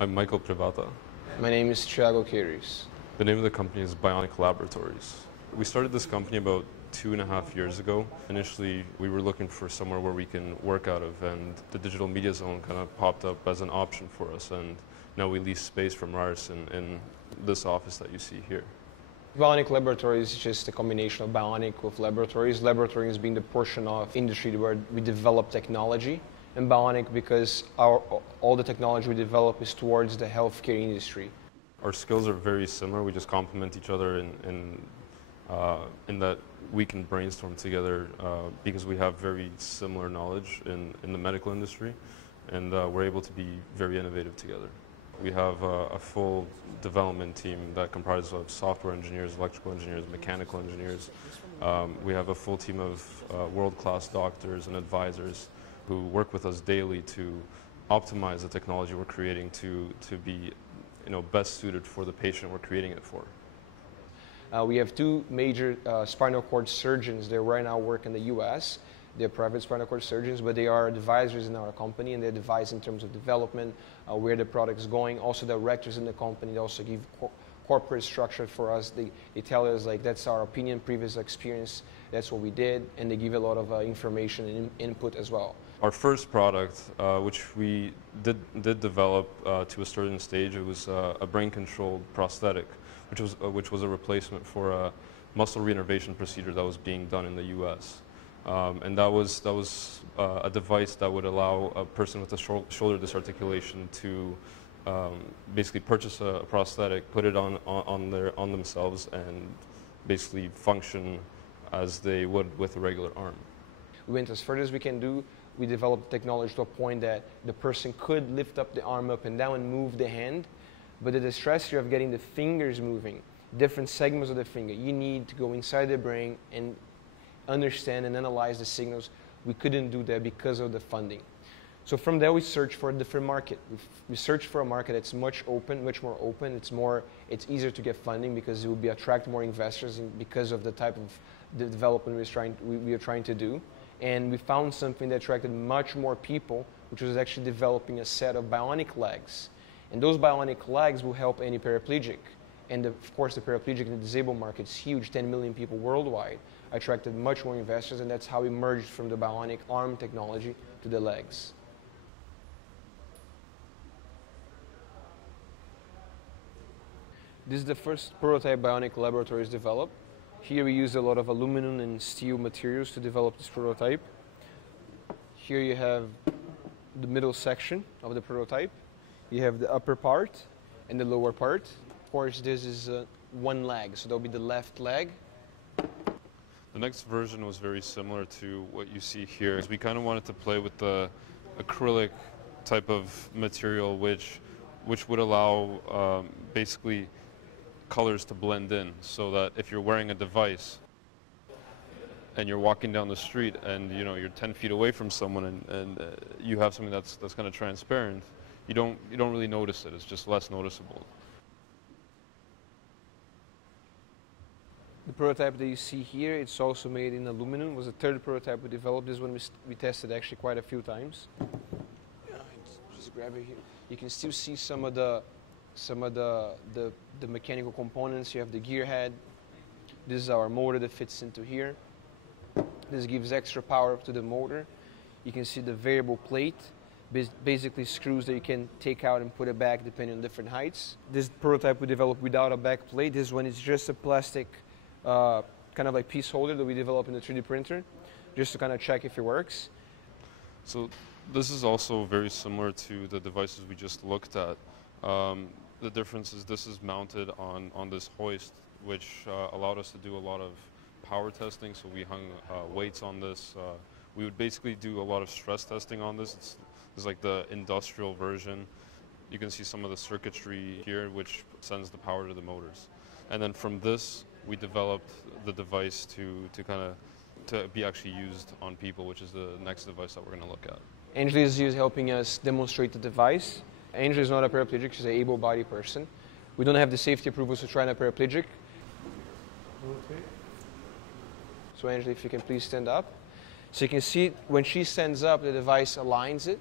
I'm Michael Privata. My name is Thiago Queiroz. The name of the company is Bionik Laboratories. We started this company about 2.5 years ago. Initially, we were looking for somewhere where we can work out of, and the digital media zone kind of popped up as an option for us, and now we lease space from Ryerson in this office that you see here. Bionik Laboratories is just a combination of bionic with laboratories. Laboratories being the portion of industry where we develop technology, and bionic because all the technology we develop is towards the healthcare industry. Our skills are very similar. We just complement each other in that we can brainstorm together because we have very similar knowledge in the medical industry, and we're able to be very innovative together. We have a full development team that comprises of software engineers, electrical engineers, mechanical engineers. We have a full team of world-class doctors and advisors who work with us daily to optimize the technology we're creating to be best suited for the patient we're creating it for. We have two major spinal cord surgeons that right now work in the US. They're private spinal cord surgeons, but they are advisors in our company, and they advise in terms of development, where the product is going. Also, directors in the company, they also give corporate structure for us. They tell us, like, that's our opinion, previous experience, that's what we did, and they give a lot of information and input as well. Our first product, which we did develop to a certain stage, it was a brain-controlled prosthetic, which was a replacement for a muscle reinnervation procedure that was being done in the U.S. And that was a device that would allow a person with a shoulder dysarticulation to basically purchase a prosthetic, put it on themselves, and basically function as they would with a regular arm. We went as far as we can do. We developed technology to a point that the person could lift up the arm up and down and move the hand, but the distress here of getting the fingers moving, different segments of the finger, you need to go inside the brain and understand and analyze the signals. We couldn't do that because of the funding. So from there we searched for a different market. We searched for a market that's much more open. It's easier to get funding because it would attract more investors because of the type of the development we are trying to do. And we found something that attracted much more people, which was actually developing a set of bionic legs. And those bionic legs will help any paraplegic. And of course, the paraplegic and the disabled market is huge, 10 million people worldwide. Attracted much more investors, and that's how we merged from the bionic arm technology to the legs. This is the first prototype Bionik Laboratories developed. Here we used a lot of aluminum and steel materials to develop this prototype. Here you have the middle section of the prototype. You have the upper part and the lower part. Of course, this is one leg, so that'll be the left leg. The next version was very similar to what you see here. We kind of wanted to play with the acrylic type of material, which would allow basically colors to blend in, so that if you're wearing a device and you're walking down the street and you're 10 feet away from someone and you have something that's kind of transparent, you don't really notice it. It's just less noticeable. The prototype that you see here, it's also made in aluminum. It was the third prototype we developed. This one we tested actually quite a few times. Just grab it here. You can still see some of the mechanical components. You have the gear head. This is our motor that fits into here. This gives extra power to the motor. You can see the variable plate, basically screws that you can take out and put it back depending on different heights. This prototype we developed without a back plate. This one is just a plastic kind of like piece holder that we developed in the 3D printer, just to kind of check if it works. So this is also very similar to the devices we just looked at. The difference is this is mounted on this hoist, which allowed us to do a lot of power testing. So we hung weights on this. We would basically do a lot of stress testing on this. It's like the industrial version. You can see some of the circuitry here, which sends the power to the motors. And then from this, we developed the device to be actually used on people, which is the next device that we're going to look at. Angela is helping us demonstrate the device. Angela is not a paraplegic, she's an able-bodied person. We don't have the safety approvals to try on a paraplegic. Okay. So Angela, if you can please stand up. So you can see when she stands up, the device aligns it.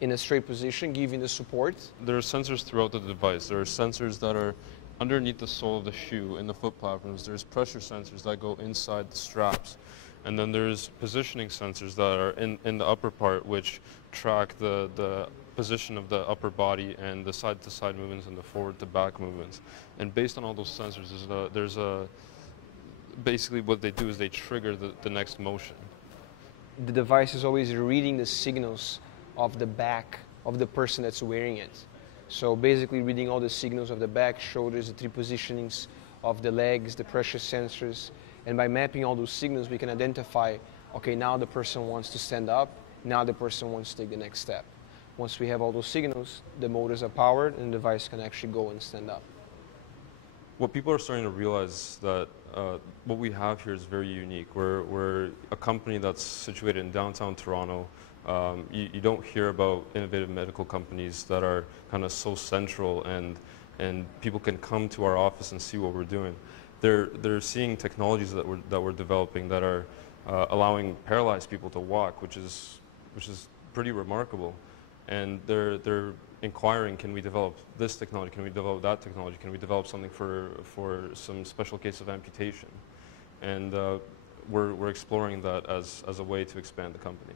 in a straight position, giving the support. There are sensors throughout the device. There are sensors that are underneath the sole of the shoe in the foot platforms. There's pressure sensors that go inside the straps. And then there's positioning sensors that are in the upper part, which track the position of the upper body and the side-to-side movements and the forward-to-back movements. And based on all those sensors, basically what they do is they trigger the next motion. The device is always reading the signals of the back of the person that's wearing it. So basically reading all the signals of the back, shoulders, the three positionings of the legs, the pressure sensors. And by mapping all those signals, we can identify, okay, now the person wants to stand up, now the person wants to take the next step. Once we have all those signals, the motors are powered and the device can actually go and stand up. What people are starting to realize is that what we have here is very unique. We're a company that's situated in downtown Toronto. You don't hear about innovative medical companies that are kind of so central and people can come to our office and see what we're doing. They're seeing technologies that we're developing that are allowing paralyzed people to walk, which is pretty remarkable. And they're inquiring, can we develop this technology? Can we develop that technology? Can we develop something for some special case of amputation? And we're exploring that as a way to expand the company.